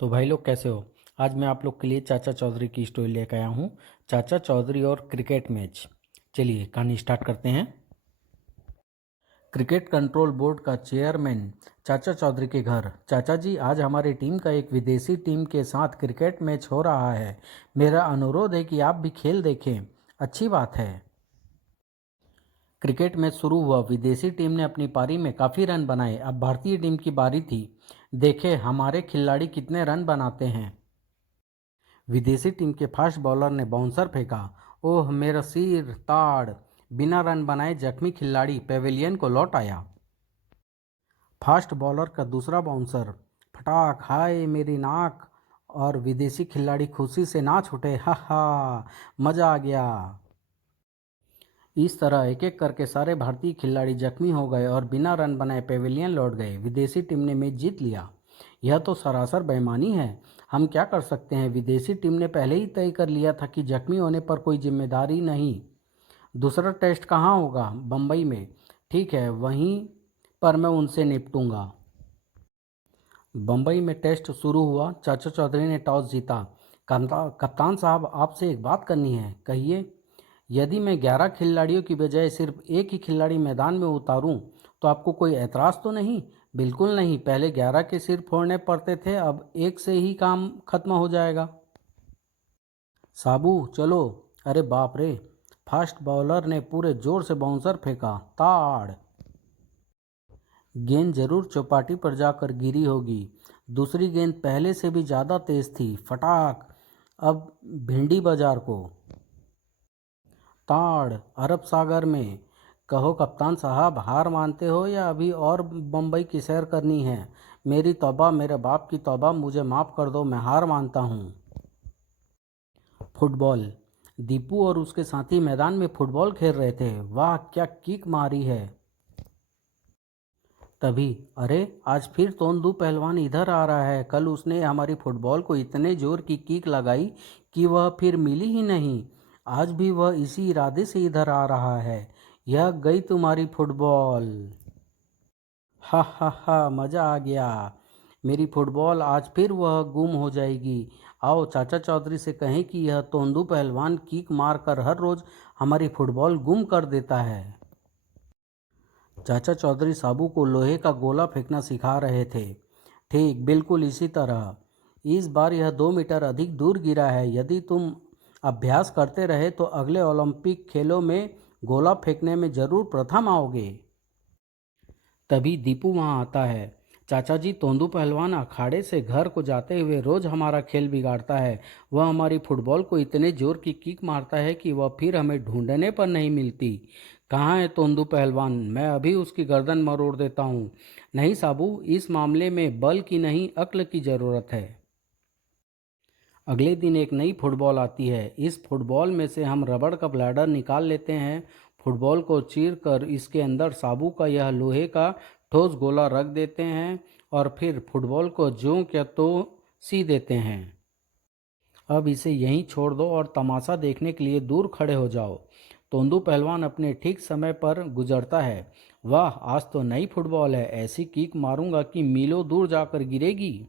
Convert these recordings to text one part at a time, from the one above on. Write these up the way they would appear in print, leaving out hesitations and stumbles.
तो भाई लोग कैसे हो। आज मैं आप लोग के लिए चाचा चौधरी की स्टोरी लेकर आया हूँ। चाचा चौधरी और क्रिकेट मैच। चलिए कहानी स्टार्ट करते हैं। क्रिकेट कंट्रोल बोर्ड का चेयरमैन चाचा चौधरी के घर। चाचा जी, आज हमारी टीम का एक विदेशी टीम के साथ क्रिकेट मैच हो रहा है। मेरा अनुरोध है कि आप भी खेल देखें। अच्छी बात है। क्रिकेट मैच शुरू हुआ। विदेशी टीम ने अपनी पारी में काफ़ी रन बनाए। अब भारतीय टीम की बारी थी। देखे हमारे खिलाड़ी कितने रन बनाते हैं। विदेशी टीम के फास्ट बॉलर ने बाउंसर फेंका। ओह मेरा सिर, ताड़। बिना रन बनाए जख्मी खिलाड़ी पेविलियन को लौट आया। फास्ट बॉलर का दूसरा बाउंसर, फटाक। हाय मेरी नाक। और विदेशी खिलाड़ी खुशी से नाच उठे। हा हा, मजा आ गया। इस तरह एक एक करके सारे भारतीय खिलाड़ी जख्मी हो गए और बिना रन बनाए पेविलियन लौट गए। विदेशी टीम ने मैच जीत लिया। यह तो सरासर बेईमानी है। हम क्या कर सकते हैं। विदेशी टीम ने पहले ही तय कर लिया था कि जख्मी होने पर कोई जिम्मेदारी नहीं। दूसरा टेस्ट कहाँ होगा। बम्बई में। ठीक है, वहीं पर मैं उनसे निपटूंगा। बम्बई में टेस्ट शुरू हुआ। चाचा चौधरी ने टॉस जीता। कप्तान साहब, आपसे एक बात करनी है। कहिए। यदि मैं 11 खिलाड़ियों की बजाय सिर्फ एक ही खिलाड़ी मैदान में उतारूं तो आपको कोई एतराज़ तो नहीं। बिल्कुल नहीं। पहले 11 के सिर फोड़ने पड़ते थे, अब एक से ही काम खत्म हो जाएगा। साबू चलो। अरे बाप रे। फास्ट बॉलर ने पूरे जोर से बाउंसर फेंका। ताड़। गेंद जरूर चौपाटी पर जाकर गिरी होगी। दूसरी गेंद पहले से भी ज़्यादा तेज थी। फटाक। अब भिंडी बाजार को। ताड़। अरब सागर में। कहो कप्तान साहब, हार मानते हो या अभी और बम्बई की सैर करनी है। मेरी तौबा, मेरे बाप की तौबा, मुझे माफ़ कर दो, मैं हार मानता हूँ। फुटबॉल। दीपू और उसके साथी मैदान में फुटबॉल खेल रहे थे। वाह क्या किक मारी है। तभी, अरे आज फिर तोंदू पहलवान इधर आ रहा है। कल उसने हमारी फुटबॉल को इतने जोर की किक लगाई कि वह फिर मिली ही नहीं। आज भी वह इसी इरादे से इधर आ रहा है। यह गई तुम्हारी फुटबॉल। हा हा हा, मज़ा आ गया। मेरी फुटबॉल आज फिर वह गुम हो जाएगी। आओ चाचा चौधरी से कहें कि यह तोंदू पहलवान किक मार कर हर रोज़ हमारी फुटबॉल गुम कर देता है। चाचा चौधरी साबू को लोहे का गोला फेंकना सिखा रहे थे। ठीक बिल्कुल इसी तरह। इस बार यह 2 मीटर अधिक दूर गिरा है। यदि तुम अभ्यास करते रहे तो अगले ओलंपिक खेलों में गोला फेंकने में जरूर प्रथम आओगे। तभी दीपू वहाँ आता है। चाचा जी, तोंदू पहलवान अखाड़े से घर को जाते हुए रोज हमारा खेल बिगाड़ता है। वह हमारी फुटबॉल को इतने जोर की किक मारता है कि वह फिर हमें ढूंढने पर नहीं मिलती। कहाँ है तोंदू पहलवान। मैं अभी उसकी गर्दन मरोड़ देता हूँ। नहीं साबू, इस मामले में बल की नहीं अक्ल की ज़रूरत है। अगले दिन एक नई फुटबॉल आती है। इस फुटबॉल में से हम रबड़ का ब्लैडर निकाल लेते हैं। फुटबॉल को चीर कर इसके अंदर साबू का यह लोहे का ठोस गोला रख देते हैं और फिर फुटबॉल को ज्यों क्या तो सी देते हैं। अब इसे यहीं छोड़ दो और तमाशा देखने के लिए दूर खड़े हो जाओ। तोंदू पहलवान अपने ठीक समय पर गुजरता है। वाह, आज तो नई फुटबॉल है। ऐसी किक मारूंगा कि मीलों दूर जाकर गिरेगी।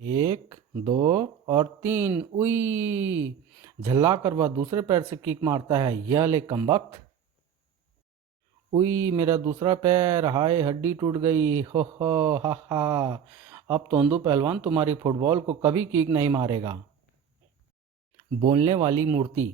1 2 और 3। उई। झल्ला कर वह दूसरे पैर से किक मारता है। यह ले कमबख्त। उई मेरा दूसरा पैर। हाय हड्डी टूट गई। हो हा हा। अब तोंदू पहलवान तुम्हारी फुटबॉल को कभी किक नहीं मारेगा। बोलने वाली मूर्ति।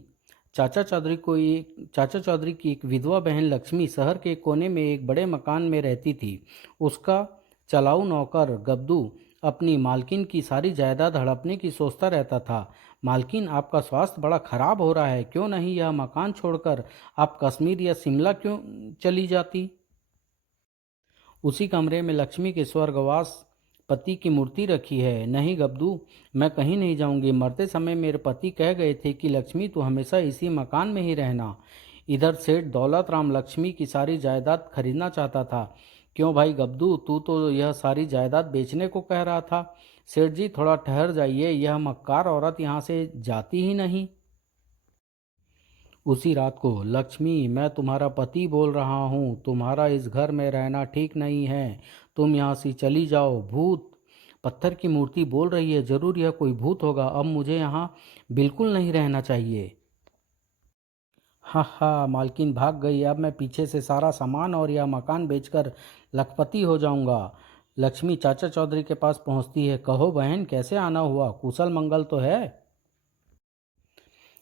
चाचा चौधरी की एक विधवा बहन लक्ष्मी शहर के कोने में एक बड़े मकान में रहती थी। उसका चलाऊ नौकर गब्दू अपनी मालकिन की सारी जायदाद हड़पने की सोचता रहता था। मालकिन, आपका स्वास्थ्य बड़ा खराब हो रहा है। क्यों नहीं यह मकान छोड़कर आप कश्मीर या शिमला क्यों चली जाती। उसी कमरे में लक्ष्मी के स्वर्गवास पति की मूर्ति रखी है। नहीं गब्दू, मैं कहीं नहीं जाऊंगी। मरते समय मेरे पति कह गए थे कि लक्ष्मी तू हमेशा इसी मकान में ही रहना। इधर सेठ दौलत राम लक्ष्मी की सारी जायदाद खरीदना चाहता था। क्यों भाई गब्दू, तू तो यह सारी जायदाद बेचने को कह रहा था। सेठ जी थोड़ा ठहर जाइए, यह मक्कार औरत यहाँ से जाती ही नहीं। उसी रात को, लक्ष्मी मैं तुम्हारा पति बोल रहा हूँ, तुम्हारा इस घर में रहना ठीक नहीं है। तुम यहाँ से चली जाओ। भूत पत्थर की मूर्ति बोल रही है, जरूर यह कोई भूत होगा। अब मुझे यहाँ बिल्कुल नहीं रहना चाहिए। हा हा, मालकिन भाग गई। अब मैं पीछे से सारा सामान और यह मकान बेचकर लखपति हो जाऊंगा। लक्ष्मी चाचा चौधरी के पास पहुंचती है। कहो बहन, कैसे आना हुआ? कुशल मंगल तो है?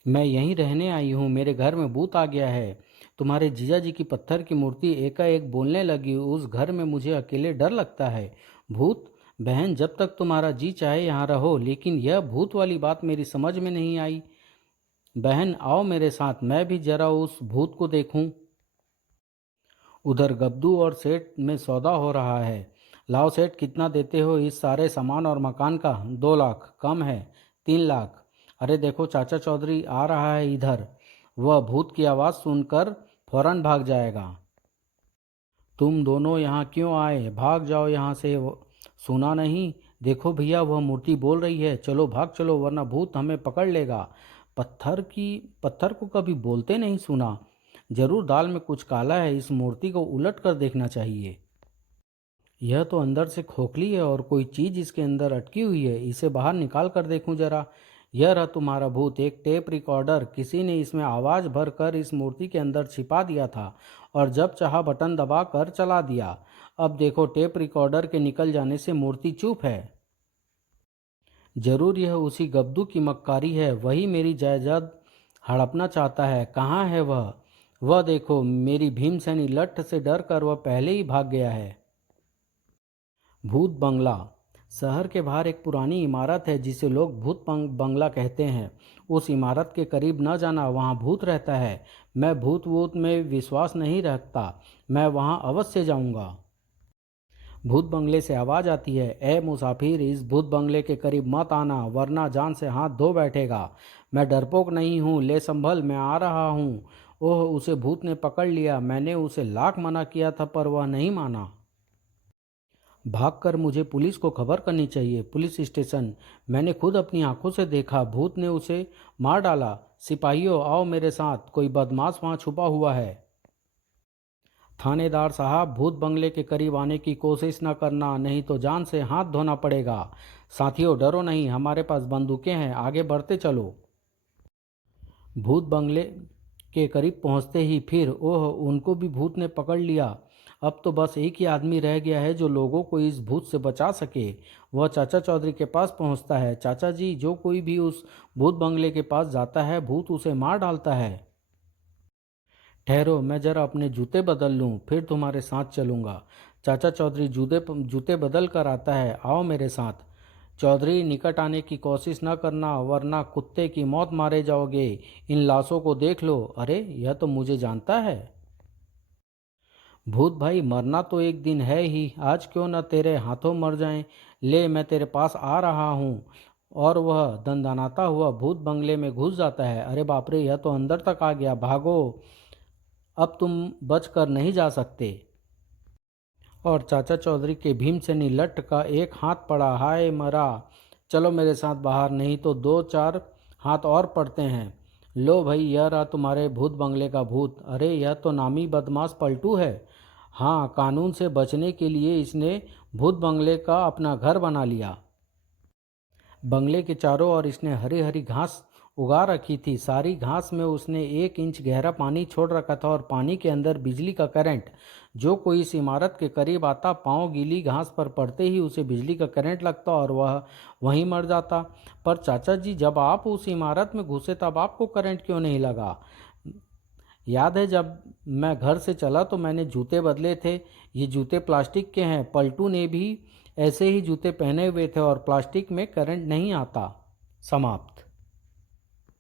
मैं यहीं रहने आई हूँ। मेरे घर में भूत आ गया है। तुम्हारे जीजा जी की पत्थर की मूर्ति एकाएक बोलने लगी। उस घर में मुझे अकेले डर लगता है। भूत? बहन, जब तक तुम्हारा जी चाहे यहाँ रहो, लेकिन यह भूत वाली बात मेरी समझ में नहीं आई। बहन आओ मेरे साथ, मैं भी जरा उस भूत को देखूं। उधर गब्दू और सेठ में सौदा हो रहा है। लाओ सेठ, कितना देते हो इस सारे सामान और मकान का? 2 लाख। कम है? 3 लाख। अरे देखो, चाचा चौधरी आ रहा है इधर। वह भूत की आवाज़ सुनकर फौरन भाग जाएगा। तुम दोनों यहाँ क्यों आए? भाग जाओ यहाँ से। सुना नहीं? देखो भैया, वह मूर्ति बोल रही है। चलो भाग चलो, वरना भूत हमें पकड़ लेगा। पत्थर को कभी बोलते नहीं सुना। जरूर दाल में कुछ काला है। इस मूर्ति को उलट कर देखना चाहिए। यह तो अंदर से खोखली है और कोई चीज इसके अंदर अटकी हुई है। इसे बाहर निकाल कर देखूं जरा। यह रहा तुम्हारा भूत, एक टेप रिकॉर्डर। किसी ने इसमें आवाज भर कर इस मूर्ति के अंदर छिपा दिया था और जब चाहा बटन दबा कर चला दिया। अब देखो, टेप रिकॉर्डर के निकल जाने से मूर्ति चुप है। जरूर यह उसी गब्दू की मक्कारी है। वही मेरी जायदाद हड़पना चाहता है। कहाँ है वह? वह देखो, मेरी भीमसेनी लठ से डर कर वह पहले ही भाग गया है। भूत बंगला। शहर के बाहर एक पुरानी इमारत है जिसे लोग भूत बंगला कहते हैं। उस इमारत के करीब न जाना, वहाँ भूत रहता है। मैं भूत वूत में विश्वास नहीं रखता। मैं वहाँ अवश्य जाऊँगा। भूत बंगले से आवाज आती है, ए मुसाफिर, इस भूत बंगले के करीब मत आना, वरना जान से हाथ धो बैठेगा। मैं डरपोक नहीं हूँ, ले संभल, मैं आ रहा हूँ। ओह, उसे भूत ने पकड़ लिया। मैंने उसे लाख मना किया था पर वह नहीं माना। भागकर मुझे पुलिस को खबर करनी चाहिए। Police station. मैंने खुद अपनी आंखों से देखा, भूत ने उसे मार डाला। सिपाहियों, आओ मेरे साथ, कोई बदमाश वहाँ छुपा हुआ है। थानेदार साहब, भूत बंगले के करीब आने की कोशिश न करना, नहीं तो जान से हाथ धोना पड़ेगा। साथियों, डरो नहीं, हमारे पास बंदूकें हैं, आगे बढ़ते चलो। भूत बंगले के करीब पहुंचते ही फिर ओह, उनको भी भूत ने पकड़ लिया। अब तो बस एक ही आदमी रह गया है जो लोगों को इस भूत से बचा सके। वह चाचा चौधरी के पास पहुंचता है। चाचा जी, जो कोई भी उस भूत बंगले के पास जाता है, भूत उसे मार डालता है। ठहरो, मैं जरा अपने जूते बदल लूं, फिर तुम्हारे साथ चलूंगा। चाचा चौधरी जूते बदल कर आता है। आओ मेरे साथ। चौधरी, निकट आने की कोशिश न करना, वरना कुत्ते की मौत मारे जाओगे। इन लाशों को देख लो। अरे, यह तो मुझे जानता है। भूत भाई, मरना तो एक दिन है ही, आज क्यों न तेरे हाथों मर जाएं। ले, मैं तेरे पास आ रहा हूँ। और वह दंदनाता हुआ भूत बंगले में घुस जाता है। अरे बाप रे, यह तो अंदर तक आ गया। भागो, अब तुम बच कर नहीं जा सकते। और चाचा चौधरी के भीमसेनी लठ का एक हाथ पड़ा। हाय मरा। चलो मेरे साथ बाहर, नहीं तो 2-4 हाथ और पड़ते हैं। लो भाई, यह रहा तुम्हारे भूत बंगले का भूत। अरे, यह तो नामी बदमाश पलटू है। हाँ, कानून से बचने के लिए इसने भूत बंगले का अपना घर बना लिया। बंगले के चारों ओर इसने हरी हरी घास उगा रखी थी। सारी घास में उसने 1 इंच गहरा पानी छोड़ रखा था और पानी के अंदर बिजली का करंट। जो कोई इस इमारत के करीब आता, पांव गीली घास पर पड़ते ही उसे बिजली का करंट लगता और वह वहीं मर जाता। पर चाचा जी, जब आप उस इमारत में घुसे तब आपको करंट क्यों नहीं लगा? याद है, जब मैं घर से चला तो मैंने जूते बदले थे। ये जूते प्लास्टिक के हैं। पलटू ने भी ऐसे ही जूते पहने हुए थे और प्लास्टिक में करंट नहीं आता। समाप्त।